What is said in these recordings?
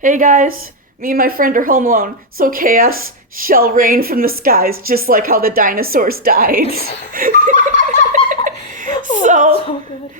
Hey guys, me and my friend are home alone, so chaos shall rain from the skies, just like how the dinosaurs died. Oh, so,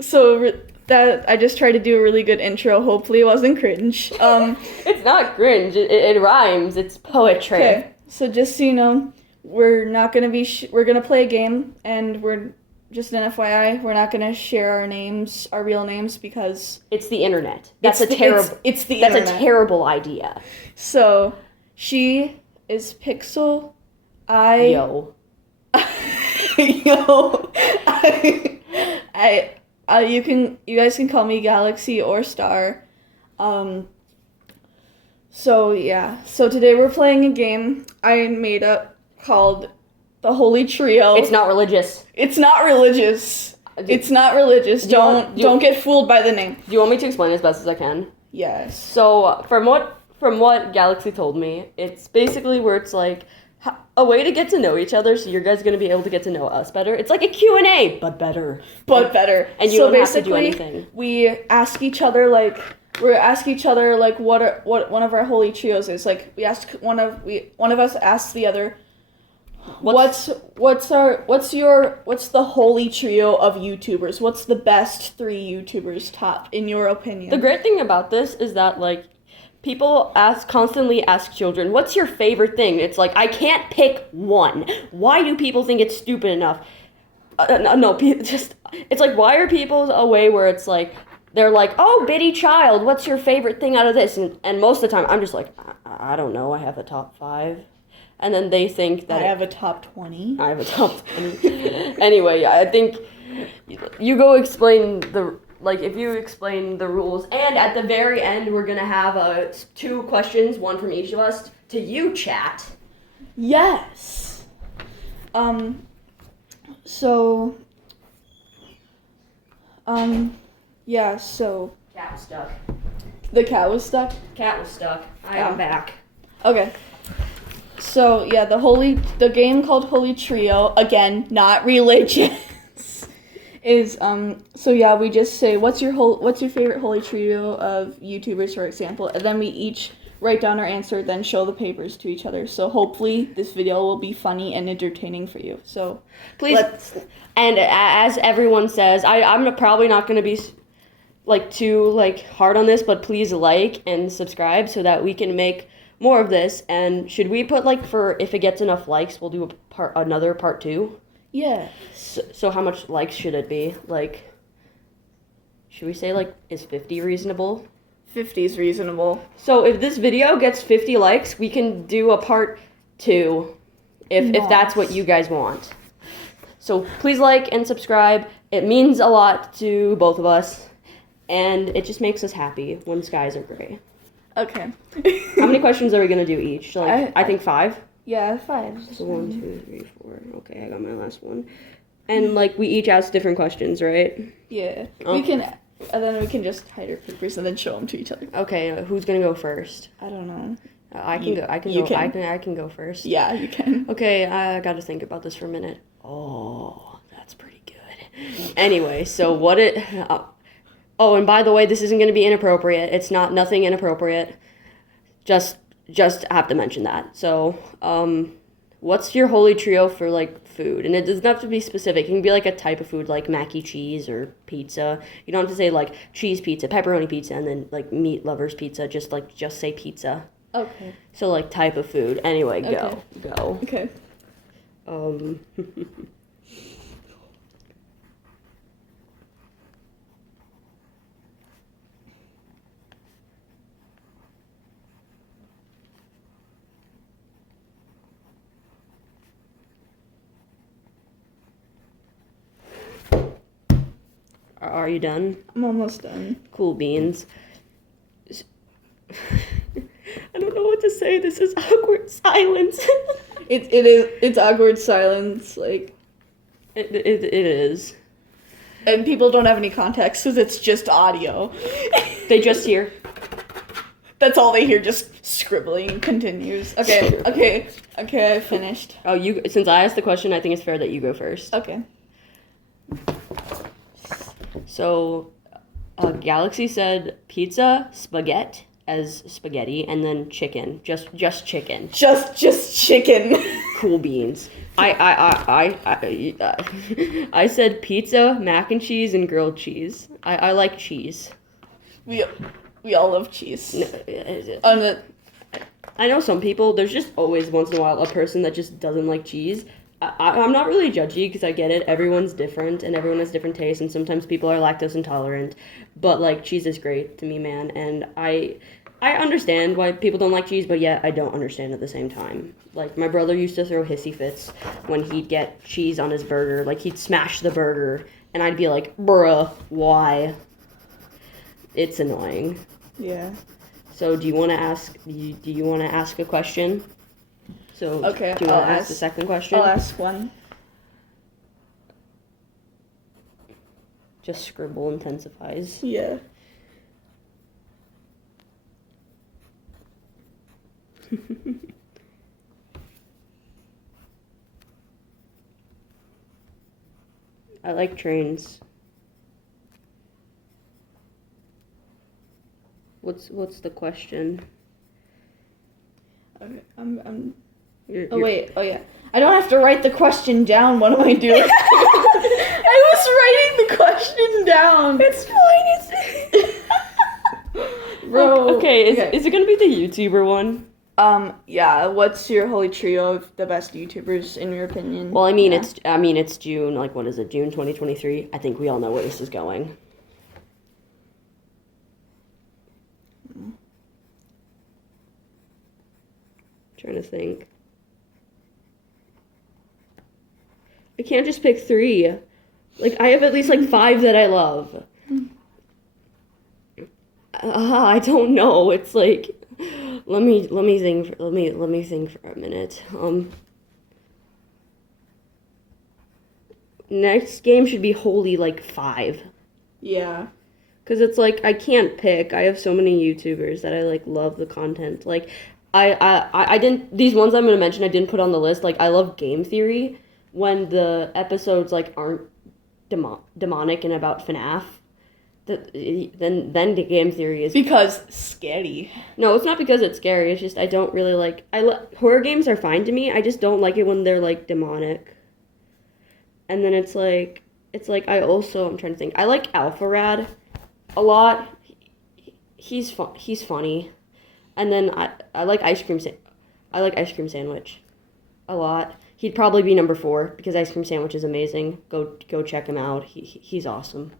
so good. that I just tried to do a really good intro. Hopefully, it wasn't cringe. It's not cringe. It rhymes. It's poetry. Okay, so just so you know, we're not gonna be. We're gonna play a game, and we're just an FYI. We're not gonna share our names, our real names, because It's the internet. That's it's a terrible. It's the That's internet. a terrible idea. So, she is Pixel. I Yo. Yo, you guys can call me Galaxy or Star. So yeah, so today we're playing a game I made up called the Holy Trio. It's not religious. It's not religious. It's not religious. Don't get fooled by the name. Do you want me to explain as best as I can? Yes. So from what Galaxy told me, it's basically where it's like a way to get to know each other, so you guys gonna be able to get to know us better. It's like a Q&A, but better. But better. And you don't have to do anything. We ask each other like what one of our holy trios is. Like we ask one of us asks the other what's the holy trio of YouTubers? What's the best 3 YouTubers top in your opinion? The great thing about this is that like people constantly ask children, "What's your favorite thing?" It's like I can't pick one. Why do people think it's stupid enough? It's like why are people a way where it's like they're like, "Oh, bitty child, what's your favorite thing out of this?" And most of the time, I'm just like, I don't know. I have a top 5, and then they think that I have a top 20. I have a top 20. Anyway, I think you go explain if you explain the rules, and at the very end, we're gonna have 2 questions, one from each of us, to you, chat. Yes. So. Yeah. So. Cat was stuck. The cat was stuck. Cat was stuck. I'm back. Okay. So yeah, the game called Holy Trio, again, not religious, is so yeah, we just say what's your favorite Holy Trio of YouTubers, for example, and then we each write down our answer, then show the papers to each other. So hopefully this video will be funny and entertaining for you. So Please, and as everyone says, I'm probably not gonna be too hard on this, but please like and subscribe so that we can make more of this. And should we put for if it gets enough likes, we'll do another part 2? Yeah. So how much likes should it be? Should we say is 50 reasonable? 50 is reasonable. So if this video gets 50 likes, we can do a part 2 if that's what you guys want. So please like and subscribe. It means a lot to both of us, and it just makes us happy when skies are gray. Okay. How many questions are we gonna do each? I think 5. Yeah, 5. So 1, 2, 3, 4. Okay, I got my last one. And we each ask different questions, right? Yeah. Oh. And then we can just hide our papers and then show them to each other. Okay, who's gonna go first? I don't know. I can go. I can go first. Yeah, you can. Okay, I got to think about this for a minute. Oh, that's pretty good. Anyway, so oh, and by the way, this isn't going to be inappropriate. It's nothing inappropriate. Just have to mention that. So, what's your holy trio for food? And it doesn't have to be specific. It can be a type of food like mac and cheese or pizza. You don't have to say cheese pizza, pepperoni pizza, and then meat lovers pizza. Just say pizza. Okay. So type of food. Anyway, go. Okay. Are you done? I'm almost done. Cool beans. I don't know what to say. This is awkward silence. It's awkward silence, It is. and people don't have any context because it's just audio. They just hear. That's all they hear, just scribbling continues. Okay, I finished. Oh, since I asked the question, I think it's fair that you go first. Okay. So, Galaxy said pizza, spaghetti, as spaghetti, and then chicken, just chicken, Just chicken. cool beans. I said pizza, mac and cheese, and grilled cheese. I like cheese. we all love cheese. I know some people, there's just always once in a while a person that just doesn't like cheese. I'm not really judgy because I get it. Everyone's different and everyone has different tastes, and sometimes people are lactose intolerant. But like cheese is great to me, man, and I understand why people don't like cheese, but yet I don't understand at the same time. Like my brother used to throw hissy fits when he'd get cheese on his burger. Like he'd smash the burger, and I'd be like, "Bruh, why?" It's annoying. Yeah. So do you want to ask? Do you want to ask a question? So Okay, do you want to I'll ask the second question? I'll ask one. Just scribble intensifies. Yeah. I like trains. What's the question? Okay. I'm. You're- Oh you're- wait. Oh yeah. I don't have to write the question down. What am I doing? I was writing the question down. It's fine. Bro. Okay. Is it gonna be the YouTuber one? Yeah. What's your holy trio of the best YouTubers in your opinion? Well, I mean Yeah. it's June. Like what is it? June 2023. I think we all know where this is going. Trying to think. I can't just pick 3. Like I have at least like 5 that I love. I don't know. It's like let me think. Let me think for a minute. Next game should be Holy like 5. Yeah. Cause it's like I can't pick. I have so many YouTubers that I like love the content. Like I didn't these ones I'm gonna mention I didn't put on the list. Like I love Game Theory when the episodes like aren't demonic and about FNAF. Then the Game Theory is Because scary. no, it's not because it's scary. It's just I don't really like horror games are fine to me. I just don't like it when they're like demonic. And then it's like I'm trying to think. I like Alpharad a lot. He's funny. And then I like Ice Cream Sandwich a lot. He'd probably be number 4 because Ice Cream Sandwich is amazing. Go check him out. He's awesome.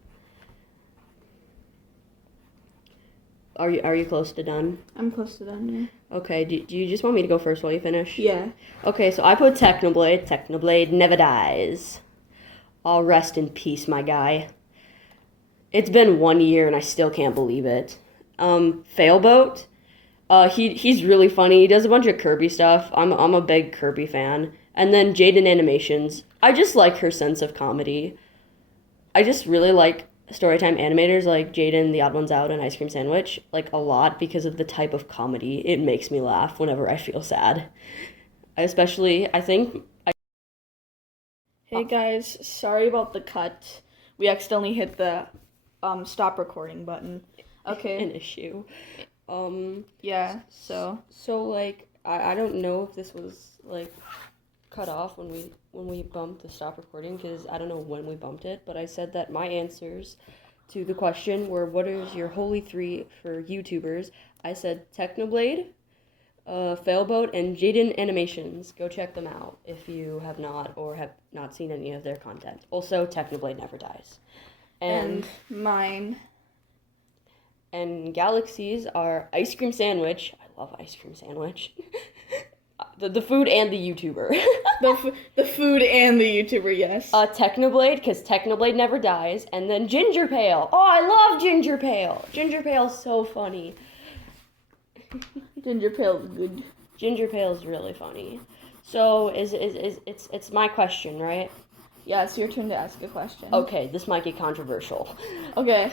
Are you close to done? I'm close to done. Yeah. Okay, do you just want me to go first while you finish? Yeah. Okay, so I put Technoblade. Technoblade never dies. I'll rest in peace, my guy. It's been 1 year and I still can't believe it. Failboat. He's really funny. He does a bunch of Kirby stuff. I'm a big Kirby fan. And then Jaden Animations. I just like her sense of comedy. I just really like Storytime animators like Jaden, The Odd Ones Out, and Ice Cream Sandwich like a lot because of the type of comedy it makes me laugh whenever I feel sad. I think. Hey guys, sorry about the cut. We accidentally hit the stop recording button. Okay. An issue. Yeah. So. So like I don't know if this was like cut off when we bumped the stop recording because I don't know when we bumped it, but I said that my answers to the question were what is your holy 3 for YouTubers? I said Technoblade, Failboat, and Jaden Animations. Go check them out if you have not or have not seen any of their content. Also, Technoblade never dies. And mine. And Galaxies are Ice Cream Sandwich. I love Ice Cream Sandwich. The food and the YouTuber. the food and the YouTuber, yes. Technoblade, because Technoblade never dies. And then Ginger Pale. Oh, I love Ginger Pale. Ginger Pale's so funny. Ginger Pale is good. Ginger Pale's really funny. So it's my question, right? Yeah, it's your turn to ask a question. Okay, this might get controversial. Okay.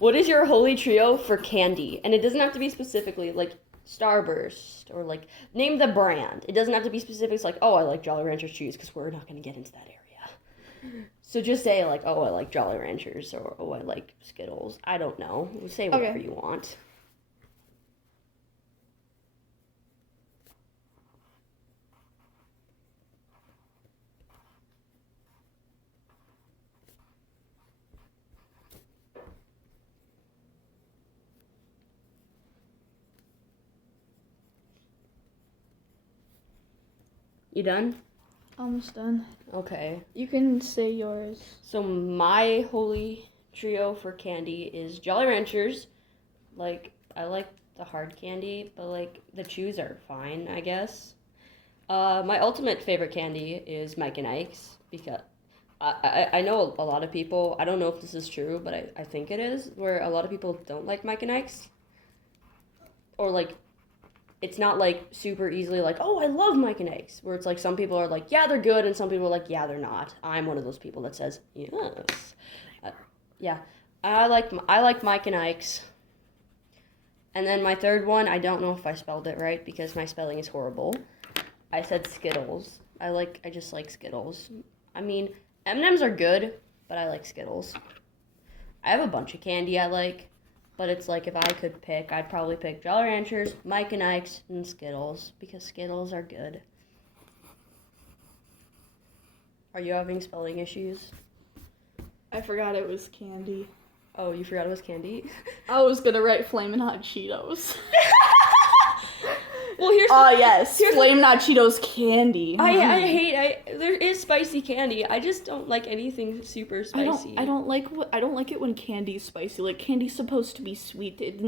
What is your holy trio for candy? And it doesn't have to be specifically like Starburst or like name the brand. It doesn't have to be specific. It's like, oh, I like Jolly Ranchers cheese because we're not going to get into that area. So just say like, oh, I like Jolly Ranchers or oh, I like Skittles. I don't know. Say whatever you want. You done? Almost done. Okay. You can say yours. So my holy trio for candy is Jolly Ranchers. Like, I like the hard candy, but like the chews are fine, I guess. My ultimate favorite candy is Mike and Ike's because I know a lot of people, I don't know if this is true, but I think it is, where a lot of people don't like Mike and Ike's. Or like, it's not like super easily like, oh, I love Mike and Ike's. Where it's like some people are like, yeah, they're good, and some people are like, yeah, they're not. I'm one of those people that says, yes. Yeah, I like Mike and Ike's. And then my third one, I don't know if I spelled it right because my spelling is horrible. I said Skittles. I just like Skittles. I mean, M&Ms are good, but I like Skittles. I have a bunch of candy I like, but it's like if I could pick, I'd probably pick Jolly Ranchers, Mike and Ike's, and Skittles because Skittles are good. Are you having spelling issues? I forgot it was candy. Oh, you forgot it was candy? I was gonna write Flamin' Hot Cheetos. Well, here's yes, Flamin' Hot Cheetos candy. There is spicy candy. I just don't like anything super spicy. I don't like it when candy's spicy. Like candy's supposed to be sweet. It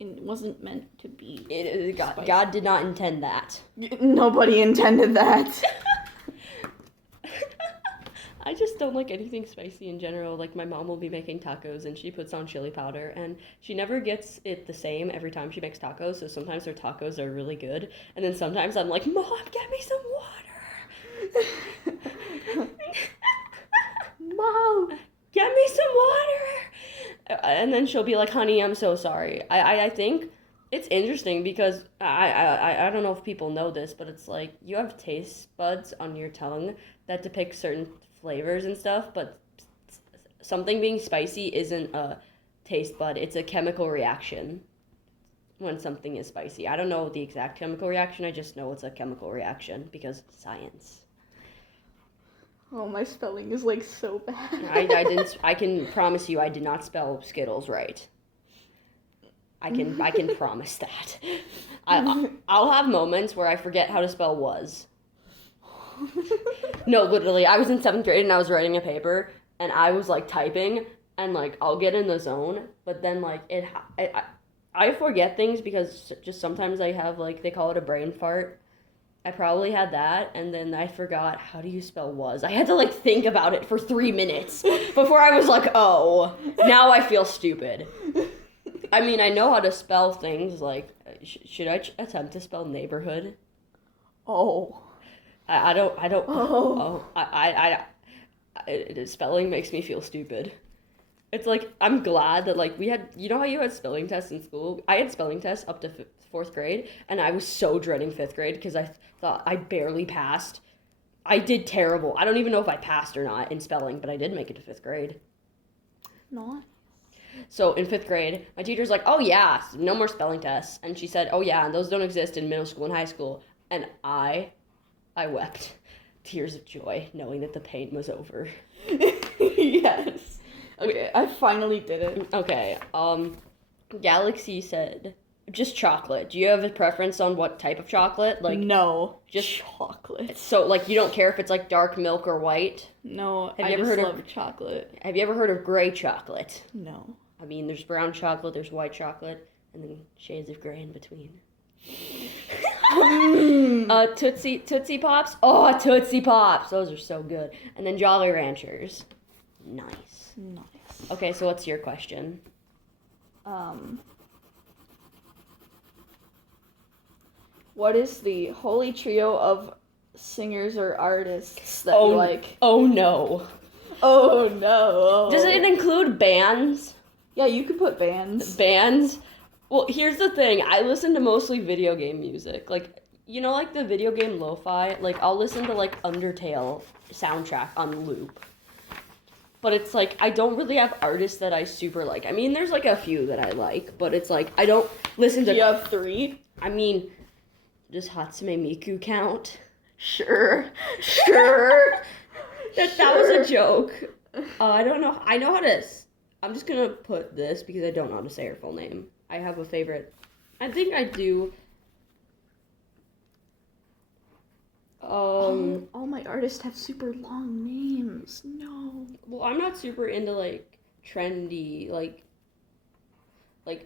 wasn't meant to be. God did not intend that. Nobody intended that. I just don't like anything spicy in general. Like, my mom will be making tacos, and she puts on chili powder, and she never gets it the same every time she makes tacos, so sometimes her tacos are really good, and then sometimes I'm like, Mom, get me some water! Mom, get me some water! And then she'll be like, honey, I'm so sorry. I think it's interesting because I don't know if people know this, but it's like, you have taste buds on your tongue that depict certain flavors and stuff, but something being spicy isn't a taste bud, it's a chemical reaction when something is spicy. I don't know the exact chemical reaction, I just know it's a chemical reaction because science. Oh, my spelling is like so bad. I can promise you I did not spell Skittles right. I can promise that. I'll have moments where I forget how to spell was. No, literally, I was in 7th grade and I was writing a paper and I was like typing and like I'll get in the zone, but then like I forget things because just sometimes I have like, they call it a brain fart. I probably had that and then I forgot how do you spell was. I had to like think about it for 3 minutes before I was like, oh, now I feel stupid. I mean, I know how to spell things like, should I attempt to spell neighborhood? Oh. I don't, spelling makes me feel stupid. It's like, I'm glad that, like, we had, you know how you had spelling tests in school? I had spelling tests up to 4th grade, and I was so dreading 5th grade because I thought I barely passed. I did terrible. I don't even know if I passed or not in spelling, but I did make it to 5th grade. Not. So in 5th grade, my teacher's like, oh yeah, no more spelling tests. And she said, oh yeah, and those don't exist in middle school and high school. And I wept tears of joy knowing that the pain was over. Yes. Okay, I finally did it. Okay, Galaxy said, just chocolate. Do you have a preference on what type of chocolate? Like, no, just chocolate. So, like, you don't care if it's, like, dark milk or white? No, have you ever heard love chocolate. Have you ever heard of gray chocolate? No. I mean, there's brown chocolate, there's white chocolate, and then shades of gray in between. Tootsie Pops. Oh, Tootsie Pops. Those are so good. And then Jolly Ranchers. Nice. Okay, so what's your question? What is the holy trio of singers or artists that you like? Oh no. Oh no. Does it include bands? Yeah, you could put bands. Bands? Well, here's the thing. I listen to mostly video game music. Like, you know, like the video game lo-fi? Like, I'll listen to, like, Undertale soundtrack on loop. But it's like, I don't really have artists that I super like. I mean, there's, like, a few that I like, but it's like, I don't listen to... Do you have 3? I mean, does Hatsune Miku count? Sure. That was a joke. I don't know. I know how to... I'm just gonna put this because I don't know how to say her full name. I have a favorite. I think I do. All my artists have super long names. No. Well, I'm not super into like trendy like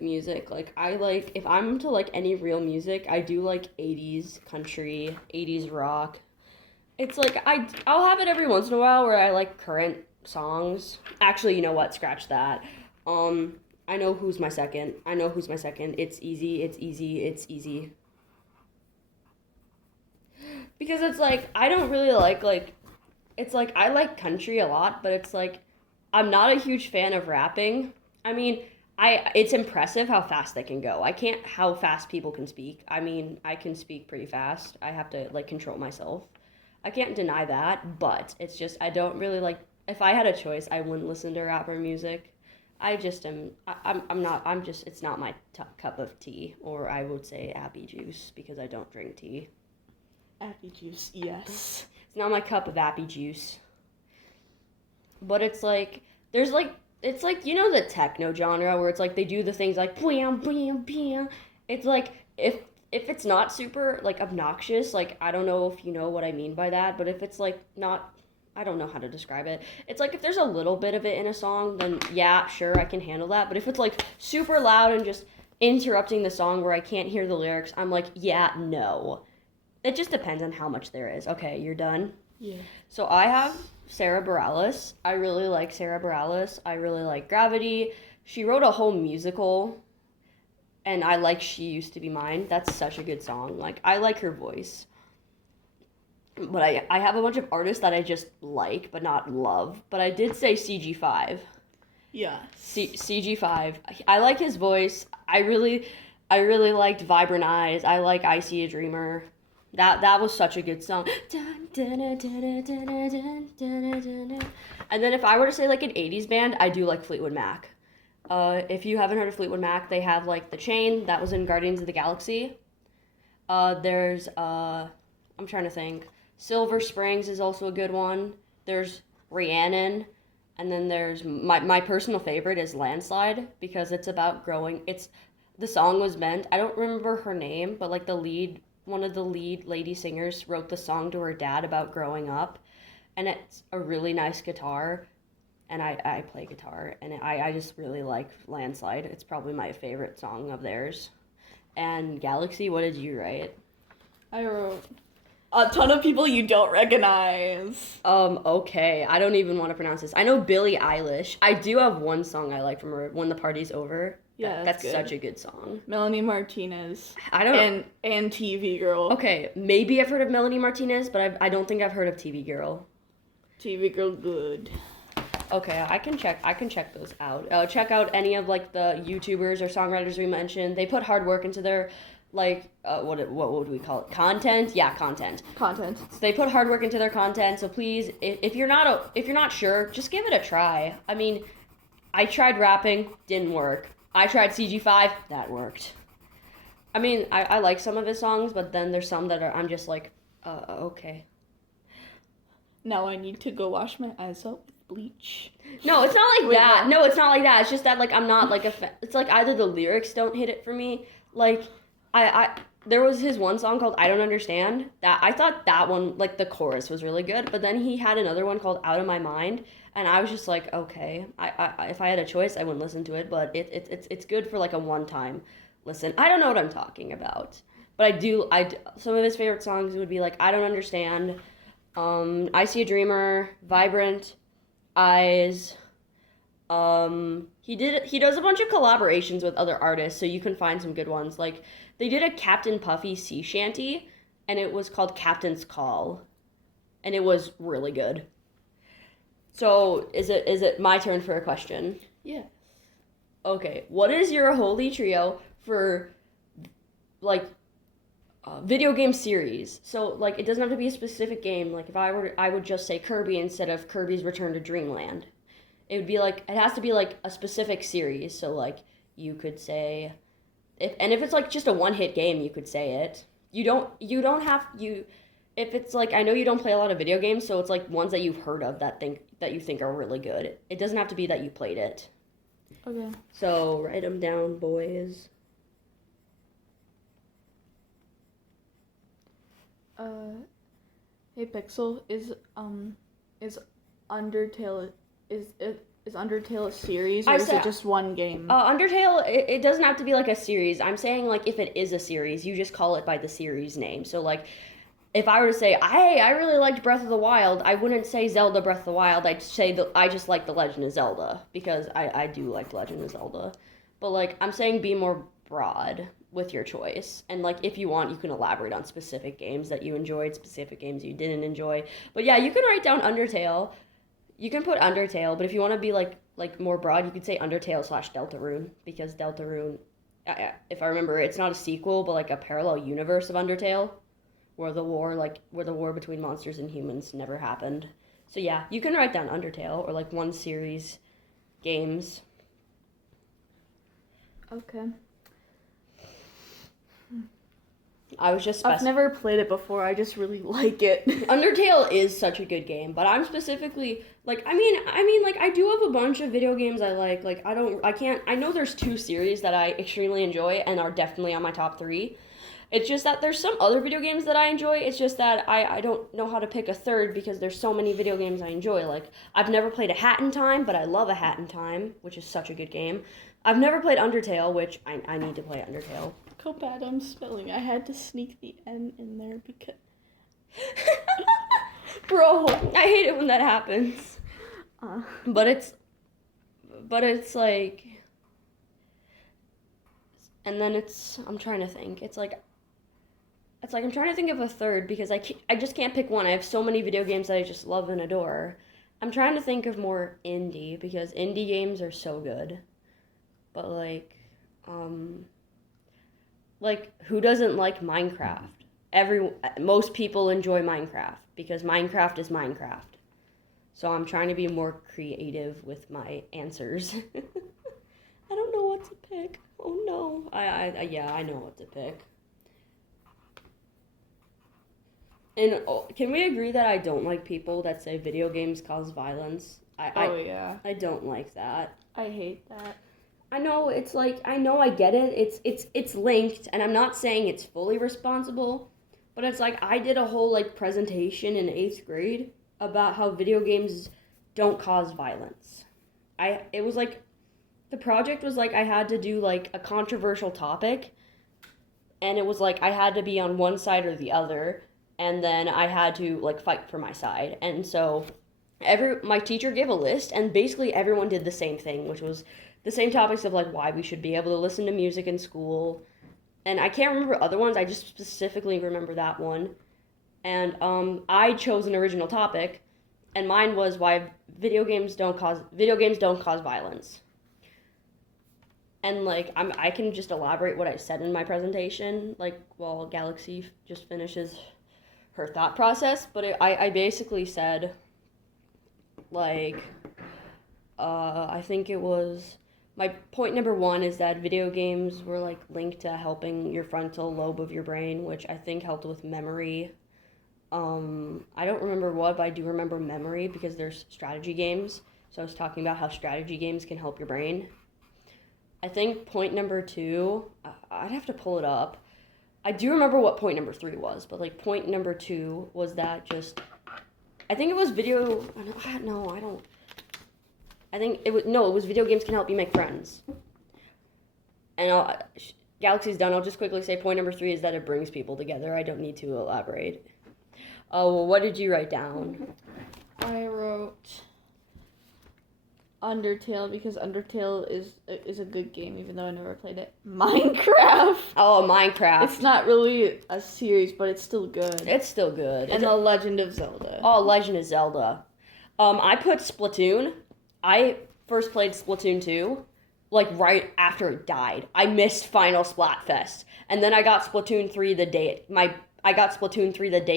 music. Like I like if I'm into like any real music, I do like 80s country, 80s rock. It's like I'll have it every once in a while where I like current songs. Actually, you know what? Scratch that. I know who's my second. I know who's my second. It's easy. It's easy. It's easy. Because it's like I don't really like it's like I like country a lot, but it's like I'm not a huge fan of rapping. I mean, I it's impressive how fast they can go. I can't how fast people can speak. I mean, I can speak pretty fast. I have to like control myself. I can't deny that, but it's just I don't really like if I had a choice, I wouldn't listen to rapper music. I just am I'm not I'm just it's not my cup of tea, or I would say Appy juice because I don't drink tea. Appy juice, yes. It's not my cup of appy juice. But it's like there's like it's like you know the techno genre where it's like they do the things like bam bam bam. It's like if it's not super like obnoxious, like I don't know if you know what I mean by that, but if it's like not I don't know how to describe it. It's like if there's a little bit of it in a song, then yeah, sure, I can handle that. But if it's like super loud and just interrupting the song where I can't hear the lyrics, I'm like, yeah, no. It just depends on how much there is. Okay, you're done? Yeah. So I have Sarah Bareilles. I really like Sarah Bareilles. I really like Gravity. She wrote a whole musical, and I like She Used to Be Mine. That's such a good song. Like, I like her voice. But I have a bunch of artists that I just like, but not love. But I did say CG5. Yeah. CG5. I like his voice. I really liked Vibrant Eyes. I like I See a Dreamer. That was such a good song. And then if I were to say like an 80s band, I do like Fleetwood Mac. If you haven't heard of Fleetwood Mac, they have like The Chain, that was in Guardians of the Galaxy. There's I'm trying to think. Silver Springs is also a good one. There's Rhiannon. And then there's my personal favorite is Landslide because it's about growing. The song was meant, I don't remember her name, but like one of the lead lady singers wrote the song to her dad about growing up, and it's a really nice guitar, and I play guitar, and I just really like Landslide. It's probably my favorite song of theirs. And Galaxy, what did you write? I wrote a ton of people you don't recognize. Okay, I don't even want to pronounce this. I know Billie Eilish. I do have one song I like from her, When the Party's Over. Yeah, that's good. Such a good song. Melanie Martinez. I don't know. And TV Girl. Okay, maybe I've heard of Melanie Martinez, but I don't think I've heard of TV Girl. TV Girl, good. Okay, I can check those out. Check out any of like the YouTubers or songwriters we mentioned. They put hard work into their like what would we call it? Content? Yeah, content. Content. So they put hard work into their content. So please, if you're not sure, just give it a try. I mean, I tried rapping, didn't work. I tried CG5, that worked. I mean, I like some of his songs, but then there's some that I'm just like, okay. Now I need to go wash my eyes out with bleach. No, it's not like Wait, that. no. No, it's not like that. It's just that like I'm not like it's like either the lyrics don't hit it for me. Like I there was his one song called I Don't Understand. That I thought that one like the chorus was really good, but then he had another one called Out of My Mind, and I was just like, okay, I if I had a choice, I wouldn't listen to it, but it's good for like a one time listen. I don't know what I'm talking about, but some of his favorite songs would be like I Don't Understand, I See a Dreamer, Vibrant Eyes. He does a bunch of collaborations with other artists, so you can find some good ones. Like they did a Captain Puffy sea shanty, and it was called Captain's Call, and it was really good. So is it my turn for a question? Yeah. Okay, what is your holy trio for like video game series? So like it doesn't have to be a specific game. Like if I would just say Kirby instead of Kirby's Return to Dreamland. It would be like it has to be like a specific series. So like you could say if it's like just a one-hit game, you could say it. You don't have if it's like I know you don't play a lot of video games, so it's like ones that you've heard of that you think are really good. It doesn't have to be that you played it. Okay. So write them down, boys. Hey Pixel, is Undertale is Undertale a series or I is said- it just one game? Undertale, it doesn't have to be like a series. I'm saying like if it is a series, you just call it by the series name. So like if I were to say, hey, I really liked Breath of the Wild, I wouldn't say Zelda Breath of the Wild. I'd say that I just like The Legend of Zelda because I do like The Legend of Zelda. But like I'm saying be more broad with your choice. And like if you want, you can elaborate on specific games that you enjoyed, specific games you didn't enjoy. But yeah, you can write down Undertale. You can put Undertale, but if you want to be like more broad, you could say Undertale / Deltarune because Deltarune, if I remember, it's not a sequel, but like a parallel universe of Undertale, where the war between monsters and humans never happened. So yeah, you can write down Undertale or like one series games. Okay. I was just I've never played it before. I just really like it. Undertale is such a good game, but I'm specifically like I mean like I do have a bunch of video games I like. Like I know there's 2 series that I extremely enjoy and are definitely on my top 3. It's just that there's some other video games that I enjoy. It's just that I don't know how to pick a third because there's so many video games I enjoy. Like I've never played A Hat in Time, but I love A Hat in Time, which is such a good game. I've never played Undertale, which I need to play Undertale. How bad I'm spelling. I had to sneak the N in there because Bro, I hate it when that happens. But it's like, and then I'm trying to think. It's like I'm trying to think of a third because I just can't pick one. I have so many video games that I just love and adore. I'm trying to think of more indie because indie games are so good. But like who doesn't like Minecraft? Most people enjoy Minecraft because Minecraft is Minecraft. So I'm trying to be more creative with my answers. I don't know what to pick. Oh no. I know what to pick. And can we agree that I don't like people that say video games cause violence? yeah. I don't like that. I hate that. I know it's like I know I get it. It's linked, and I'm not saying it's fully responsible, but it's like I did a whole like presentation in 8th grade about how video games don't cause violence. It was like the project was like I had to do like a controversial topic, and it was like I had to be on one side or the other, and then I had to like fight for my side. And so my teacher gave a list, and basically everyone did the same thing, which was the same topics of like why we should be able to listen to music in school. And I can't remember other ones. I just specifically remember that one. And I chose an original topic, and mine was why video games don't cause violence. And like I can just elaborate what I said in my presentation, like while Galaxy just finishes her thought process. But I basically said like I think it was my point number 1 is that video games were like linked to helping your frontal lobe of your brain, which I think helped with memory. I don't remember what, but I do remember memory because there's strategy games. So I was talking about how strategy games can help your brain. I think point number 2, I'd have to pull it up. I do remember what point number 3 was, but like point number 2 was that just, I think it was video, no, I don't. I think it was video games can help you make friends. And Galaxy's done. I'll just quickly say point number 3 is that it brings people together. I don't need to elaborate. Oh, well, what did you write down? I wrote Undertale because Undertale is a good game, even though I never played it. Minecraft. Oh, Minecraft. It's not really a series, but it's still good. It's still good. And The Legend of Zelda. Oh, Legend of Zelda. I put Splatoon. I first played Splatoon 2, like right after it died. I missed Final Splatfest, and then I got Splatoon 3 the day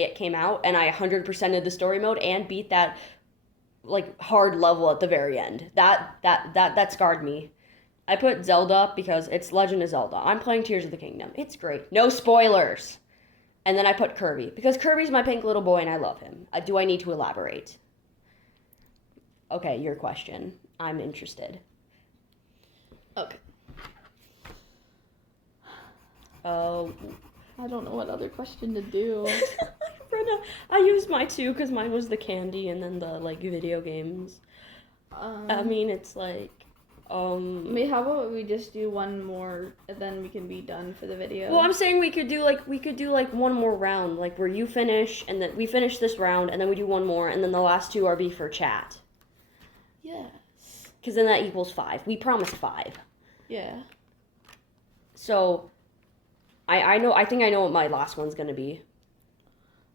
it came out, and I 100%ed the story mode and beat that like hard level at the very end. That scarred me. I put Zelda because it's Legend of Zelda. I'm playing Tears of the Kingdom. It's great. No spoilers. And then I put Kirby because Kirby's my pink little boy and I love him. Do I need to elaborate? Okay, your question. I'm interested. Okay. Oh. I don't know what other question to do. I've run I used my 2 because mine was the candy and then the like video games. I mean, it's like, I mean, how about we just do one more and then we can be done for the video? Well, I'm saying we could do like one more round, like where you finish and then we finish this round and then we do one more and then the last 2 are be for chat. Yes. Because then that equals 5. We promised 5. Yeah. So, I think I know what my last one's gonna be.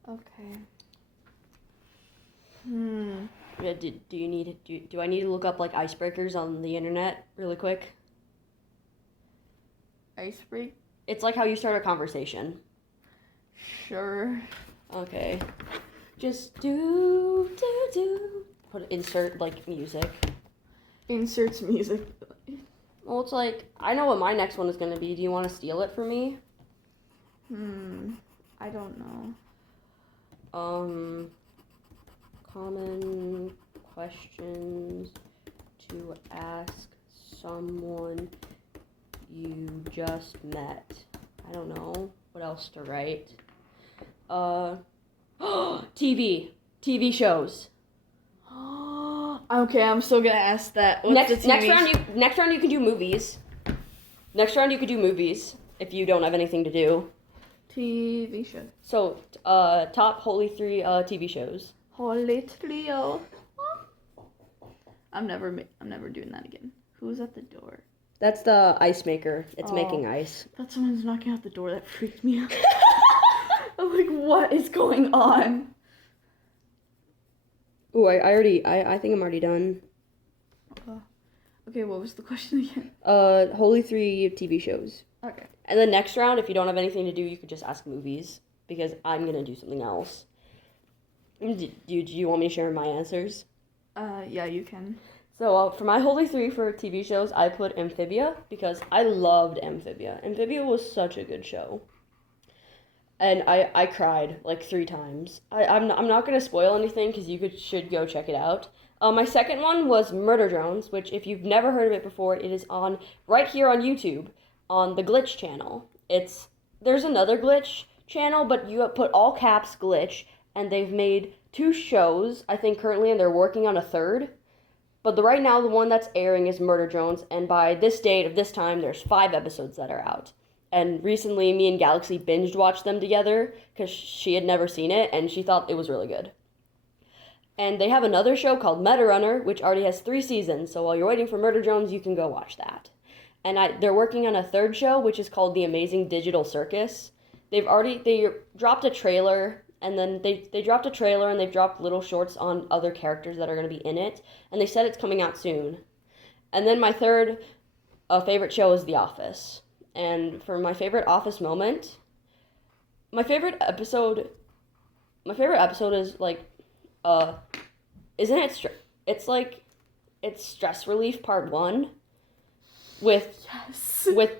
Okay. Yeah, do I need to look up like icebreakers on the internet really quick? Icebreak? It's like how you start a conversation. Sure. Okay. Just put insert like music. Inserts music. Well, it's like I know what my next one is gonna be. Do you want to steal it from me? I don't know. Common questions to ask someone you just met. I don't know what else to write. TV shows. Okay, I'm still gonna ask that. What's Next round you can do movies. Next round you could do movies if you don't have anything to do. TV show. So, top Holy 3 TV shows. Holy Trio. I'm never doing that again. Who's at the door? That's the ice maker. It's making ice. I thought someone's knocking at the door. That freaked me out. I'm like, what is going on? Ooh, I think I'm already done. Okay, what was the question again? Holy 3 TV shows. Okay. And then next round, if you don't have anything to do, you could just ask movies because I'm gonna do something else. Do you want me to share my answers? Yeah, you can. So for my Holy 3 for TV shows, I put Amphibia because I loved Amphibia. Amphibia was such a good show. And I cried like 3 times. I'm not gonna spoil anything because you should go check it out. My second one was Murder Drones, which if you've never heard of it before, it is on right here on YouTube on the Glitch channel. There's another Glitch channel, but you put all caps Glitch, and they've made 2 shows I think currently, and they're working on a 3rd. But right now the one that's airing is Murder Drones, and by this date of this time, there's 5 episodes that are out. And recently, me and Galaxy binged watched them together because she had never seen it, and she thought it was really good. And they have another show called Meta Runner, which already has 3 seasons. So while you're waiting for Murder Drones, you can go watch that. And they're working on a 3rd show, which is called The Amazing Digital Circus. They dropped a trailer, and then they dropped a trailer, and they've dropped little shorts on other characters that are going to be in it. And they said it's coming out soon. And then my 3rd favorite show is The Office. And for my favorite Office moment, my favorite episode is like, isn't it? It's Stress Relief Part 1, with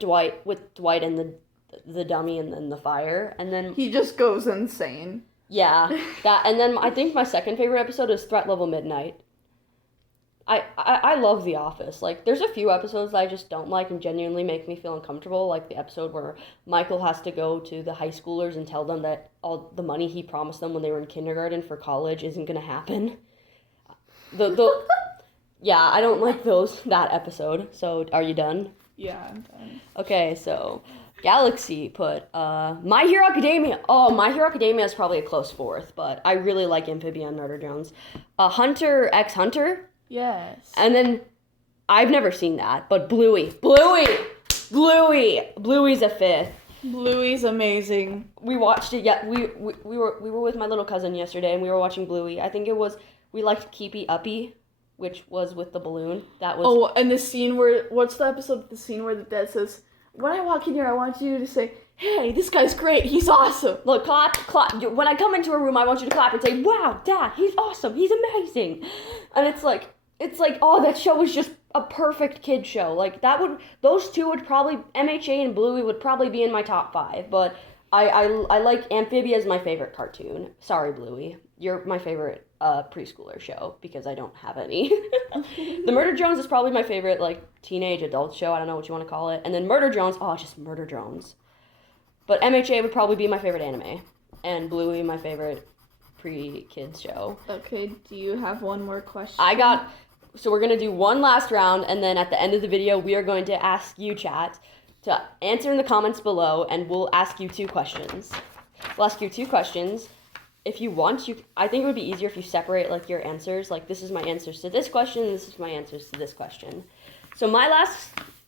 Dwight and the dummy and then the fire, and then he just goes insane. Yeah, that, and then I think my second favorite episode is Threat Level Midnight. I love The Office. Like, there's a few episodes that I just don't like and genuinely make me feel uncomfortable, like the episode where Michael has to go to the high schoolers and tell them that all the money he promised them when they were in kindergarten for college isn't going to happen. Yeah, I don't like that episode. So, are you done? Yeah, I'm done. Okay, so Galaxy put My Hero Academia. Oh, My Hero Academia is probably a close 4th, but I really like Amphibia and Murder Drones. Hunter x Hunter. Yes. And then, I've never seen that, but Bluey's a 5th. Bluey's amazing. We watched it. Yeah, we were with my little cousin yesterday, and we were watching Bluey. I think we liked Keepy Uppy, which was with the balloon. That was. Oh, and the scene what's the episode? The scene where the dad says, "When I walk in here, I want you to say, 'Hey, this guy's great. He's awesome.'" Look, clap. When I come into a room, I want you to clap and say, "Wow, Dad, he's awesome. He's amazing." And it's like, oh, that show was just a perfect kid show. Like, those 2 would probably, MHA and Bluey would probably be in my top 5, but I like Amphibia as my favorite cartoon. Sorry, Bluey. You're my favorite preschooler show because I don't have any. The Murder Drones is probably my favorite, like, teenage adult show. I don't know what you want to call it. And then Murder Drones, just Murder Drones. But MHA would probably be my favorite anime. And Bluey, my favorite pre-kids show. Okay, do you have one more question? So we're going to do one last round, and then at the end of the video, we are going to ask you, chat, to answer in the comments below, and we'll ask you 2 questions. We'll ask you 2 questions. If you want, I think it would be easier if you separate, like, your answers. Like, this is my answers to this question, this is my answers to this question. So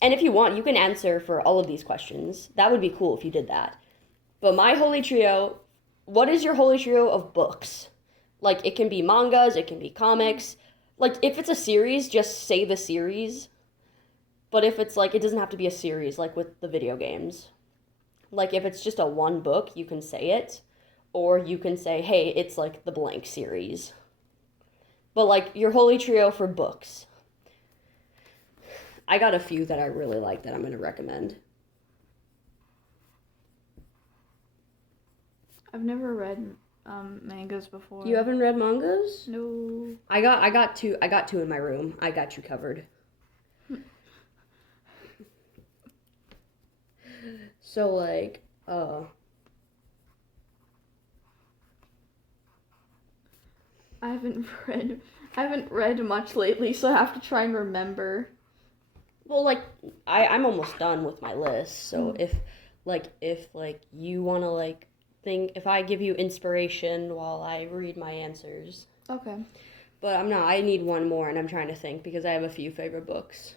and if you want, you can answer for all of these questions. That would be cool if you did that. But my holy trio, what is your holy trio of books? Like, it can be mangas, it can be comics. Like, if it's a series, just say the series. But if it's, like, it doesn't have to be a series, like with the video games. Like, if it's just a one book, you can say it. Or you can say, hey, it's, like, the blank series. But, like, your holy trio for books. I got a few that I really like that I'm going to recommend. I've never read mangas before. You haven't read mangas? No. I got two in my room. I got you covered. So, like, I haven't read much lately, so I have to try and remember. well, like, I'm almost done with my list. So if you want to, like, think, if I give you inspiration while I read my answers. Okay. But I need one more, and I'm trying to think because I have a few favorite books.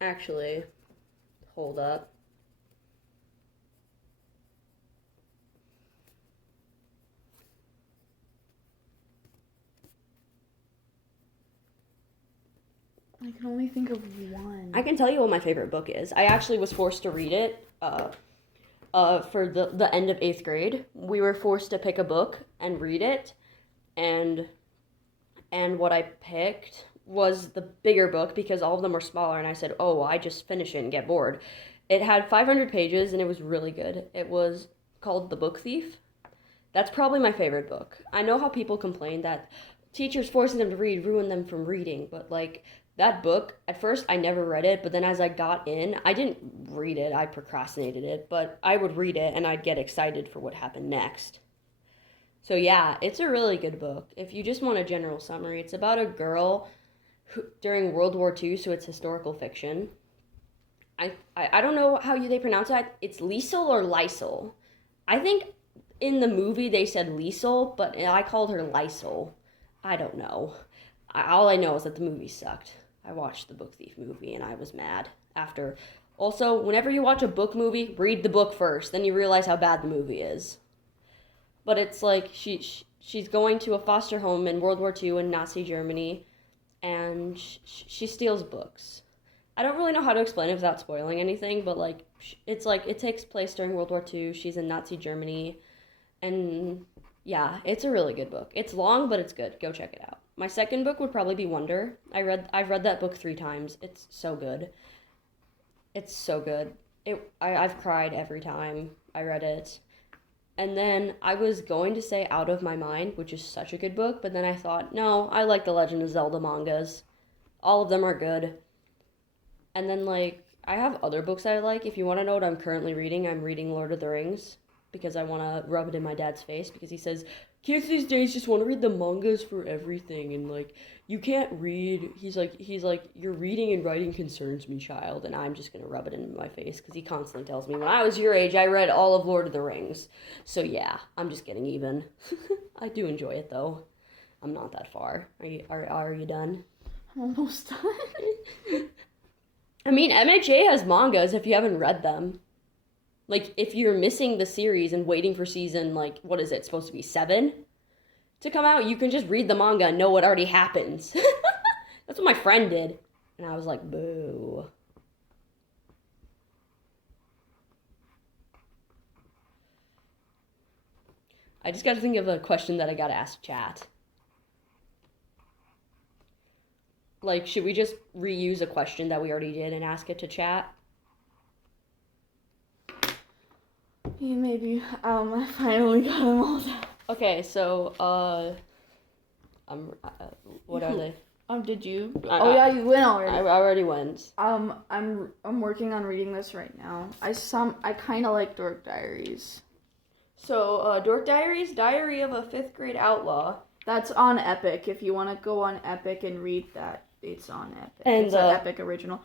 Actually, hold up. I can only think of one. I can tell you what my favorite book is. I actually was forced to read it for the end of 8th grade. We were forced to pick a book and read it, and what I picked was the bigger book because all of them were smaller, and I said, oh, I just finish it and get bored. It had 500 pages, and it was really good. It was called The Book Thief. That's probably my favorite book. I know how people complain that teachers forcing them to read ruin them from reading, but, like, that book, at first I never read it, but then as I got in, I didn't read it, I procrastinated it, but I would read it and I'd get excited for what happened next. So yeah, it's a really good book. If you just want a general summary, it's about a girl during World War II, so it's historical fiction. I don't know how they pronounce that. It's Liesel or Lysel. I think in the movie they said Liesel, but I called her Lysel. I don't know. All I know is that the movie sucked. I watched the Book Thief movie and I was mad after. Also, whenever you watch a book movie, read the book first. Then you realize how bad the movie is. But it's like she's going to a foster home in World War II in Nazi Germany, and she steals books. I don't really know how to explain it without spoiling anything, but, like, it's like it takes place during World War II. She's in Nazi Germany, and yeah, it's a really good book. It's long, but it's good. Go check it out. My second book would probably be Wonder. I've read that book 3 times. It's so good. It's so good. I've cried every time I read it. And then I was going to say Out of My Mind, which is such a good book, but then I thought, no, I like the Legend of Zelda mangas. All of them are good. And then, like, I have other books that I like. If you want to know what I'm currently reading, I'm reading Lord of the Rings because I want to rub it in my dad's face because he says, kids these days just want to read the mangas for everything, and, like, you can't read. He's like, your reading and writing concerns me, child, and I'm just going to rub it in my face because he constantly tells me, when I was your age, I read all of Lord of the Rings. So, yeah, I'm just getting even. I do enjoy it, though. I'm not that far. Are you done? I'm almost done. I mean, MHA has mangas if you haven't read them. Like, if you're missing the series and waiting for season, like, what is it, supposed to be 7 to come out, you can just read the manga and know what already happens. That's what my friend did. And I was like, boo. I just got to think of a question that I got to ask chat. Like, should we just reuse a question that we already did and ask it to chat? Yeah, maybe. I finally got them all down. Okay, so, what are they? Did you? I- Yeah, you went already. I already went. I'm working on reading this right now. I kind of like Dork Diaries. So, Dork Diaries, Diary of a Fifth Grade Outlaw. That's on Epic. If you want to go on Epic and read that, it's on Epic. And it's an Epic original.